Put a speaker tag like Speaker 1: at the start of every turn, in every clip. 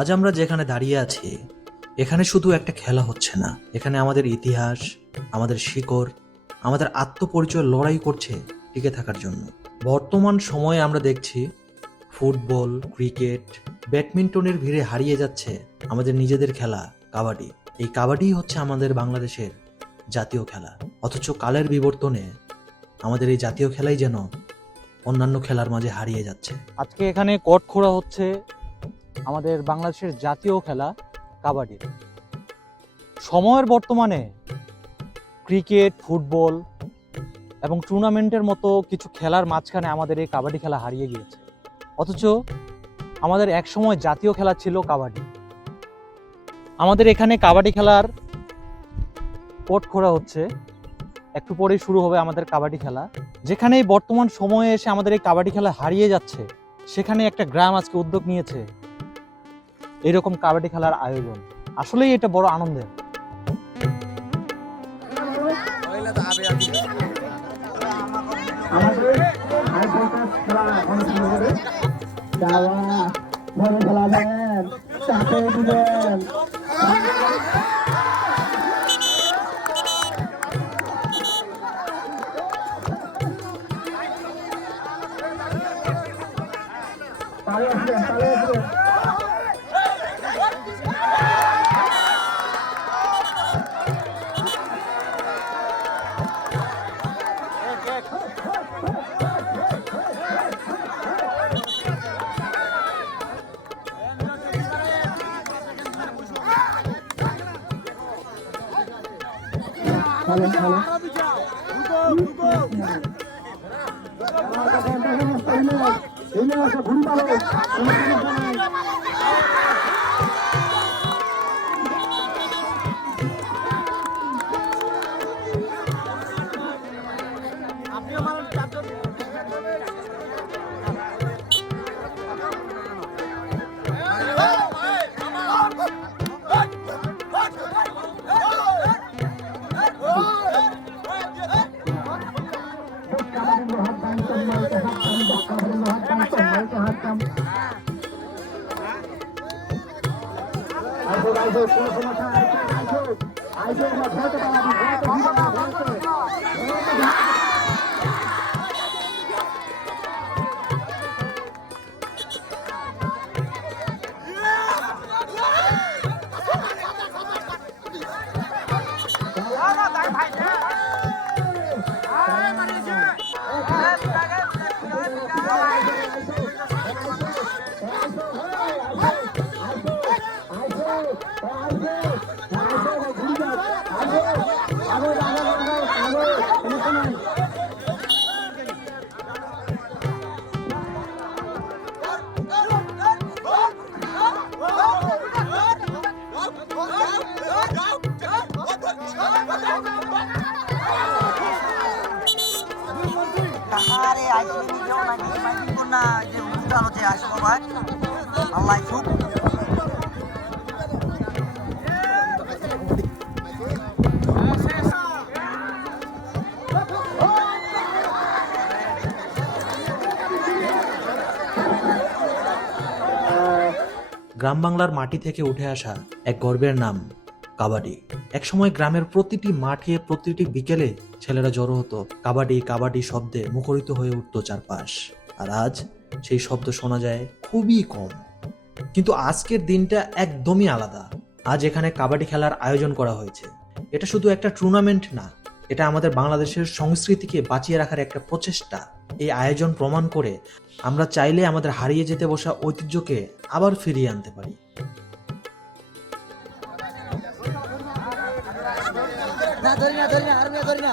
Speaker 1: আজ আমরা যেখানে দাঁড়িয়ে আছি, এখানে শুধু একটা খেলা হচ্ছে না। এখানে আমাদের ইতিহাস, আমাদের শিকড়, আমাদের আত্মপরিচয় লড়াই করছে টিকে থাকার জন্য। বর্তমান সময়ে আমরা দেখছি ফুটবল, ক্রিকেট, ব্যাডমিন্টনের ভিড়ে হারিয়ে যাচ্ছে আমাদের নিজেদের খেলা, কাবাডি। এই কাবাডি হচ্ছে আমাদের বাংলাদেশের জাতীয় খেলা। অথচ কালের বিবর্তনে আমাদের এই জাতীয় খেলাই যেন অন্যান্য খেলার মাঝে হারিয়ে যাচ্ছে।
Speaker 2: আজকে এখানে কট খোঁড়া হচ্ছে আমাদের বাংলাদেশের জাতীয় খেলা কাবাডি। সময়ের বর্তমানে ক্রিকেট, ফুটবল এবং টুর্নামেন্টের মতো কিছু খেলার মাঝখানে আমাদের এই কাবাডি খেলা হারিয়ে গিয়েছে। অথচ আমাদের একসময় জাতীয় খেলা ছিল কাবাডি। আমাদের এখানে কাবাডি খেলার কোট খোঁড়া হচ্ছে। একটু পরেই শুরু হবে আমাদের কাবাডি খেলা। যেখানে বর্তমান সময়ে এসে আমাদের এই কাবাডি খেলা হারিয়ে যাচ্ছে, সেখানে একটা গ্রাম আজকে উদ্যোগ নিয়েছে এরকম কাবাডি খেলার আয়োজন। আসলেই এটা বড় আনন্দের।
Speaker 3: হাই ভোল্টেজ ভালো এখনও শুরু হবে যাওয়া ভরে খেলাবেন আইসো দিবেন পারে আসবেন পারে আসবেন
Speaker 4: আরে আইসি নিজেও যে উল্টালো যে আসব ভাই। আল্লাহ
Speaker 1: গ্রাম বাংলার মাটি থেকে উঠে আসা এক গর্বের নাম, কাবাডি। একসময় গ্রামের প্রতিটি মাঠে, প্রতিটি বিকেলে ছেলেরা জড়ো হতো কাবাডি কাবাডি শব্দে মুখরিত হয়ে উঠতো চারপাশ। আর আজ সেই শব্দ শোনা যায় খুবই কম। কিন্তু আজকের দিনটা একদমই আলাদা। আজ এখানে কাবাডি খেলার আয়োজন করা হয়েছে। এটা শুধু একটা টুর্নামেন্ট না এটা আমাদের বাংলাদেশের সংস্কৃতিকে বাঁচিয়ে রাখার একটা প্রচেষ্টা। এই আয়োজন প্রমাণ করে আমরা চাইলে আমাদের হারিয়ে যেতে বসা ঐতিহ্যকে আবার ফিরিয়ে আনতে পারি।
Speaker 4: না না না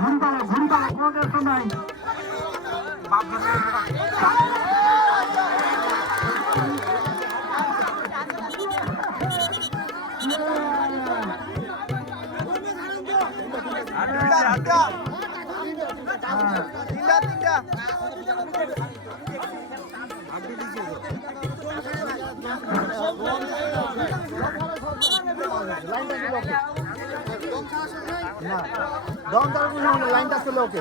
Speaker 3: ঘুরি পালো ঘুরি পালো কোনো নাই। দম তার লাইনটা ছিল ওকে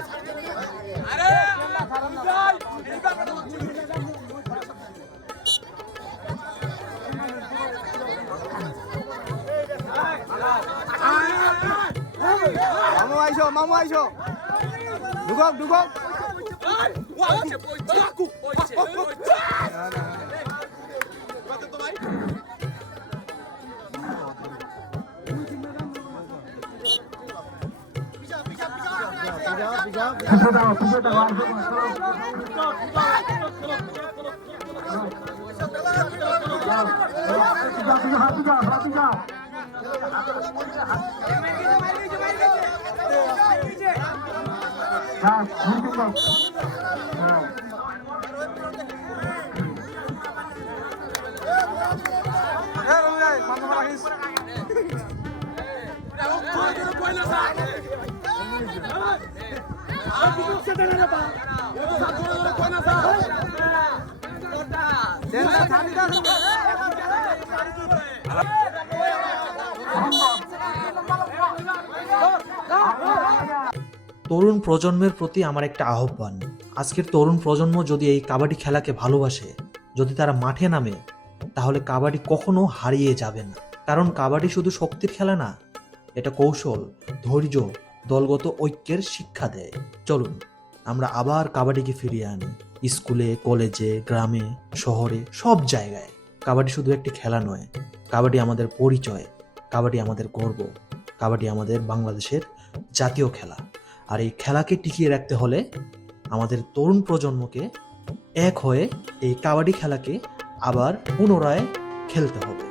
Speaker 3: আইসো মামু আইসো। ঢুকক ঢুকক। দাও আইসো হাতি যাও হাতি যাও হ্যাঁ হ্যাঁ
Speaker 1: তরুণ প্রজন্মের প্রতি আমার একটা আহ্বান। আজকের তরুণ প্রজন্ম যদি এই কাবাডি খেলাকে ভালোবাসে, যদি তারা মাঠে নামে, তাহলে কাবাডি কখনো হারিয়ে যাবে না। কারণ কাবাডি শুধু শক্তির খেলা না, এটা কৌশল, ধৈর্য, দলগত ঐক্যের শিক্ষা দেয়। চলুন, আমরা আবার কাবাডিকে ফিরিয়ে আনি। স্কুলে, কলেজে, গ্রামে, শহরে, সব জায়গায়। কাবাডি শুধু একটি খেলা নয়, কাবাডি আমাদের পরিচয়, কাবাডি আমাদের গর্ব, কাবাডি আমাদের বাংলাদেশের জাতীয় খেলা। আর এই খেলাকে টিকিয়ে রাখতে হলে আমাদের তরুণ প্রজন্মকে এক হয়ে এই কাবাডি খেলাকে আবার পুনরায় খেলতে হবে।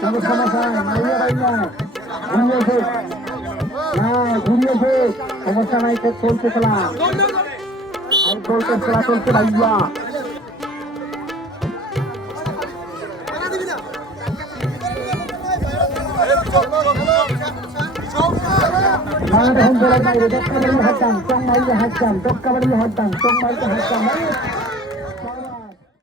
Speaker 3: সমস্যা নাই পাই না ঘুরিয়েছে হ্যাঁ খেলা খেলা চলছে ভাইয়া। বাড়ি হাঁটতাম চং মাইলে হাঁটতাম দক্কা বাড়ি হাঁটতাম চং মাইলে হাঁটতাম